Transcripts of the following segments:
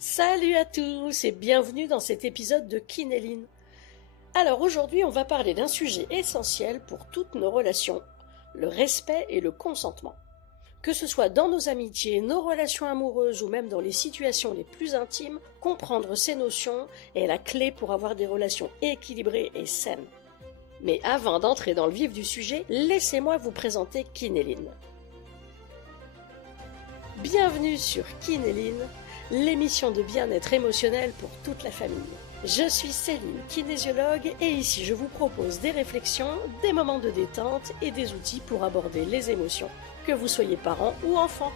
Salut à tous et bienvenue dans cet épisode de Kinéline. Alors aujourd'hui on va parler d'un sujet essentiel pour toutes nos relations, le respect et le consentement. Que ce soit dans nos amitiés, nos relations amoureuses ou même dans les situations les plus intimes, comprendre ces notions est la clé pour avoir des relations équilibrées et saines. Mais avant d'entrer dans le vif du sujet, laissez-moi vous présenter Kinéline. Bienvenue sur Kinéline, l'émission de bien-être émotionnel pour toute la famille. Je suis Céline, kinésiologue, et ici je vous propose des réflexions, des moments de détente et des outils pour aborder les émotions, que vous soyez parents ou enfants.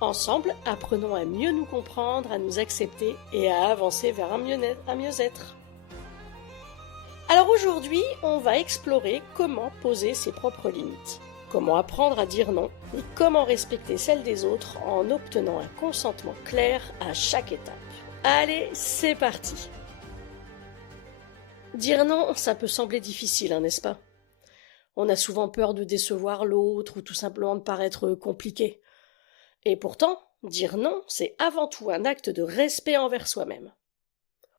Ensemble, apprenons à mieux nous comprendre, à nous accepter et à avancer vers un mieux-être. Alors aujourd'hui, on va explorer comment poser ses propres limites. Comment apprendre à dire non et comment respecter celles des autres en obtenant un consentement clair à chaque étape. Allez, c'est parti! Dire non, ça peut sembler difficile, n'est-ce pas? On a souvent peur de décevoir l'autre ou tout simplement de paraître compliqué. Et pourtant, dire non, c'est avant tout un acte de respect envers soi-même.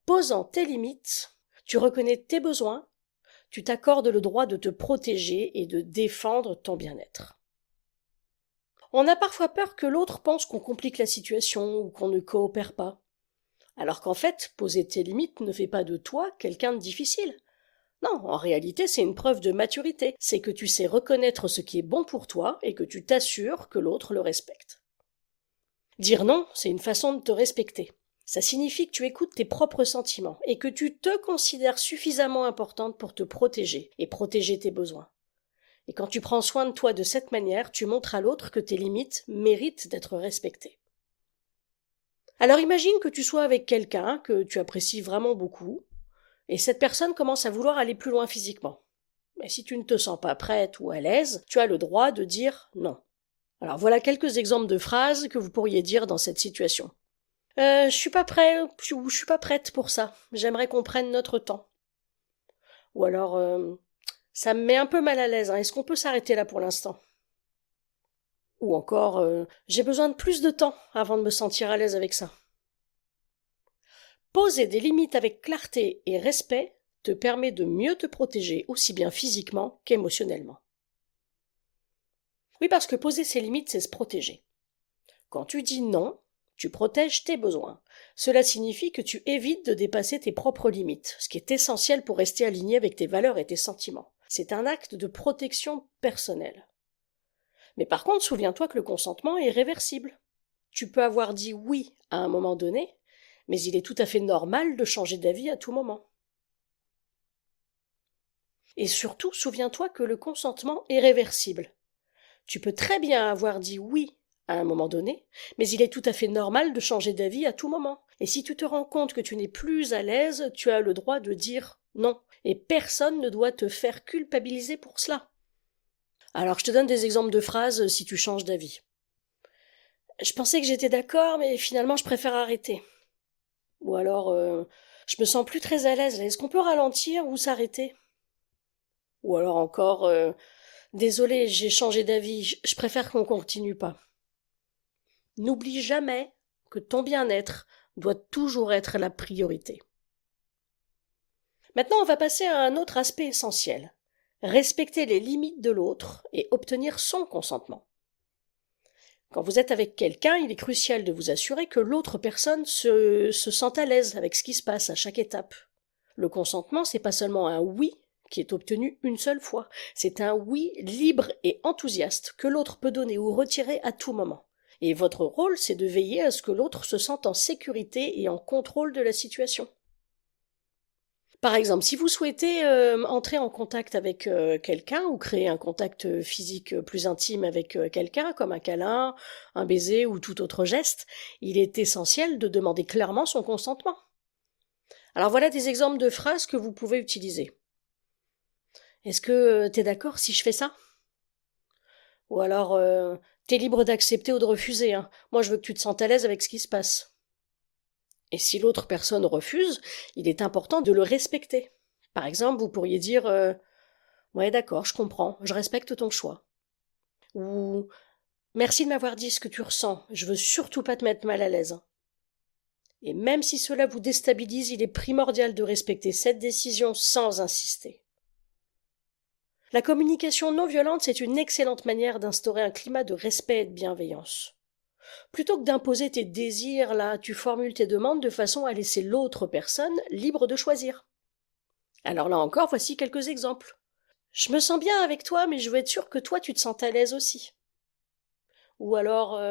Posant tes limites, tu reconnais tes besoins, tu t'accordes le droit de te protéger et de défendre ton bien-être. On a parfois peur que l'autre pense qu'on complique la situation ou qu'on ne coopère pas. Alors qu'en fait, poser tes limites ne fait pas de toi quelqu'un de difficile. Non, en réalité, c'est une preuve de maturité. C'est que tu sais reconnaître ce qui est bon pour toi et que tu t'assures que l'autre le respecte. Dire non, c'est une façon de te respecter. Ça signifie que tu écoutes tes propres sentiments et que tu te considères suffisamment importante pour te protéger et protéger tes besoins. Et quand tu prends soin de toi de cette manière, tu montres à l'autre que tes limites méritent d'être respectées. Alors imagine que tu sois avec quelqu'un que tu apprécies vraiment beaucoup, et cette personne commence à vouloir aller plus loin physiquement. Mais si tu ne te sens pas prête ou à l'aise, tu as le droit de dire non. Alors voilà quelques exemples de phrases que vous pourriez dire dans cette situation. Je suis pas prêt ou je suis pas prête pour ça. J'aimerais qu'on prenne notre temps. Ou alors, ça me met un peu mal à l'aise. Est-ce qu'on peut s'arrêter là pour l'instant? Ou encore, j'ai besoin de plus de temps avant de me sentir à l'aise avec ça. Poser des limites avec clarté et respect te permet de mieux te protéger aussi bien physiquement qu'émotionnellement. Oui, parce que poser ses limites, c'est se protéger. Quand tu dis non, tu protèges tes besoins. Cela signifie que tu évites de dépasser tes propres limites, ce qui est essentiel pour rester aligné avec tes valeurs et tes sentiments. C'est un acte de protection personnelle. Mais par contre, souviens-toi que le consentement est réversible. Tu peux avoir dit oui à un moment donné, mais il est tout à fait normal de changer d'avis à tout moment. Et surtout, souviens-toi que le consentement est réversible. Tu peux très bien avoir dit oui à un moment donné, mais il est tout à fait normal de changer d'avis à tout moment. Et si tu te rends compte que tu n'es plus à l'aise, tu as le droit de dire non. Et personne ne doit te faire culpabiliser pour cela. Alors je te donne des exemples de phrases si tu changes d'avis. Je pensais que j'étais d'accord, mais finalement je préfère arrêter. Ou alors, je me sens plus très à l'aise. Est-ce qu'on peut ralentir ou s'arrêter? Ou alors encore, désolé, j'ai changé d'avis, je préfère qu'on continue pas. N'oublie jamais que ton bien-être doit toujours être la priorité. Maintenant, on va passer à un autre aspect essentiel. Respecter les limites de l'autre et obtenir son consentement. Quand vous êtes avec quelqu'un, il est crucial de vous assurer que l'autre personne se sente à l'aise avec ce qui se passe à chaque étape. Le consentement, c'est pas seulement un oui qui est obtenu une seule fois, c'est un oui libre et enthousiaste que l'autre peut donner ou retirer à tout moment. Et votre rôle, c'est de veiller à ce que l'autre se sente en sécurité et en contrôle de la situation. Par exemple, si vous souhaitez entrer en contact avec quelqu'un ou créer un contact physique plus intime avec quelqu'un, comme un câlin, un baiser ou tout autre geste, il est essentiel de demander clairement son consentement. Alors voilà des exemples de phrases que vous pouvez utiliser. Est-ce que t'es d'accord si je fais ça? Ou alors, t'es libre d'accepter ou de refuser, hein. Moi, je veux que tu te sentes à l'aise avec ce qui se passe. Et si l'autre personne refuse, il est important de le respecter. Par exemple, vous pourriez dire ouais, d'accord, je comprends, je respecte ton choix. Ou merci de m'avoir dit ce que tu ressens, je veux surtout pas te mettre mal à l'aise. Et même si cela vous déstabilise, il est primordial de respecter cette décision sans insister. La communication non violente, c'est une excellente manière d'instaurer un climat de respect et de bienveillance. Plutôt que d'imposer tes désirs, là, tu formules tes demandes de façon à laisser l'autre personne libre de choisir. Alors là encore, voici quelques exemples. Je me sens bien avec toi, mais je veux être sûre que toi, tu te sens à l'aise aussi. Ou alors,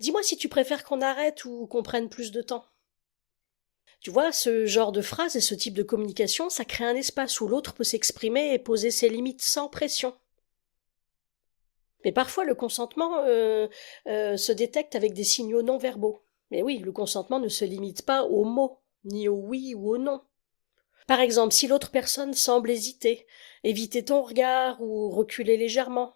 dis-moi si tu préfères qu'on arrête ou qu'on prenne plus de temps. Tu vois, ce genre de phrase et ce type de communication, ça crée un espace où l'autre peut s'exprimer et poser ses limites sans pression. Mais parfois, le consentement se détecte avec des signaux non verbaux. Mais oui, le consentement ne se limite pas aux mots, ni au oui ou au non. Par exemple, si l'autre personne semble hésiter, éviter ton regard ou reculer légèrement,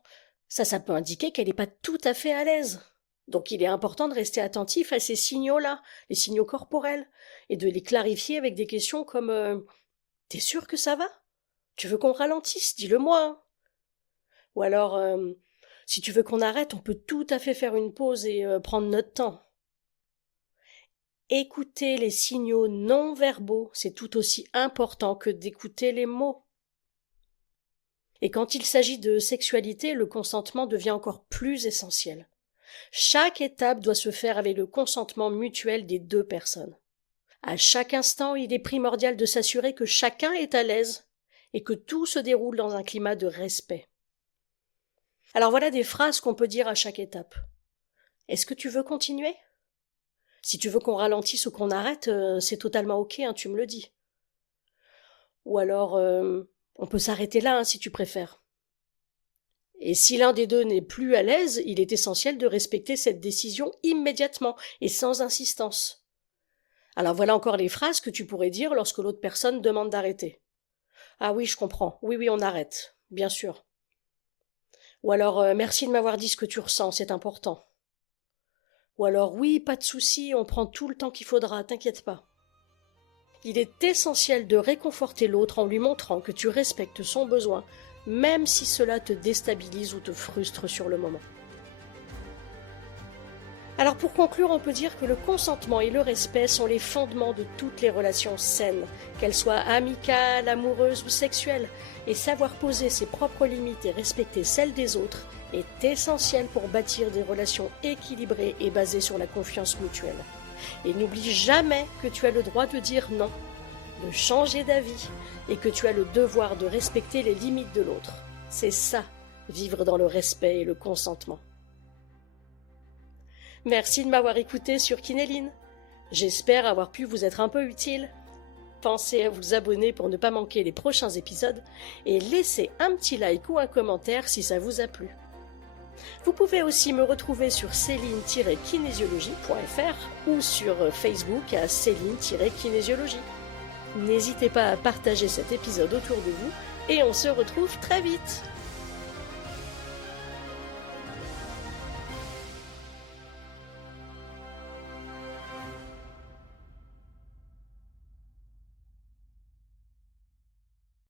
ça peut indiquer qu'elle n'est pas tout à fait à l'aise. Donc il est important de rester attentif à ces signaux-là, les signaux corporels, et de les clarifier avec des questions comme T'es sûr que ça va? Tu veux qu'on ralentisse? Dis-le-moi. Hein. Ou alors si tu veux qu'on arrête, on peut tout à fait faire une pause et prendre notre temps. Écouter les signaux non verbaux, c'est tout aussi important que d'écouter les mots. Et quand il s'agit de sexualité, le consentement devient encore plus essentiel. Chaque étape doit se faire avec le consentement mutuel des deux personnes. À chaque instant, il est primordial de s'assurer que chacun est à l'aise et que tout se déroule dans un climat de respect. Alors voilà des phrases qu'on peut dire à chaque étape. Est-ce que tu veux continuer? Si tu veux qu'on ralentisse ou qu'on arrête, c'est totalement ok, hein, tu me le dis. Ou alors, on peut s'arrêter là, hein, si tu préfères. Et si l'un des deux n'est plus à l'aise, il est essentiel de respecter cette décision immédiatement et sans insistance. Alors voilà encore les phrases que tu pourrais dire lorsque l'autre personne demande d'arrêter. Ah oui, je comprends. Oui, oui, on arrête. Bien sûr. Ou alors, merci de m'avoir dit ce que tu ressens, c'est important. Ou alors, oui, pas de souci, on prend tout le temps qu'il faudra, t'inquiète pas. Il est essentiel de réconforter l'autre en lui montrant que tu respectes son besoin, même si cela te déstabilise ou te frustre sur le moment. Alors pour conclure, on peut dire que le consentement et le respect sont les fondements de toutes les relations saines, qu'elles soient amicales, amoureuses ou sexuelles, et savoir poser ses propres limites et respecter celles des autres est essentiel pour bâtir des relations équilibrées et basées sur la confiance mutuelle. Et n'oublie jamais que tu as le droit de dire non, de changer d'avis, et que tu as le devoir de respecter les limites de l'autre. C'est ça, vivre dans le respect et le consentement. Merci de m'avoir écouté sur Kinéline. J'espère avoir pu vous être un peu utile. Pensez à vous abonner pour ne pas manquer les prochains épisodes et laissez un petit like ou un commentaire si ça vous a plu. Vous pouvez aussi me retrouver sur céline-kinésiologie.fr ou sur Facebook à Céline-kinésiologie. N'hésitez pas à partager cet épisode autour de vous et on se retrouve très vite.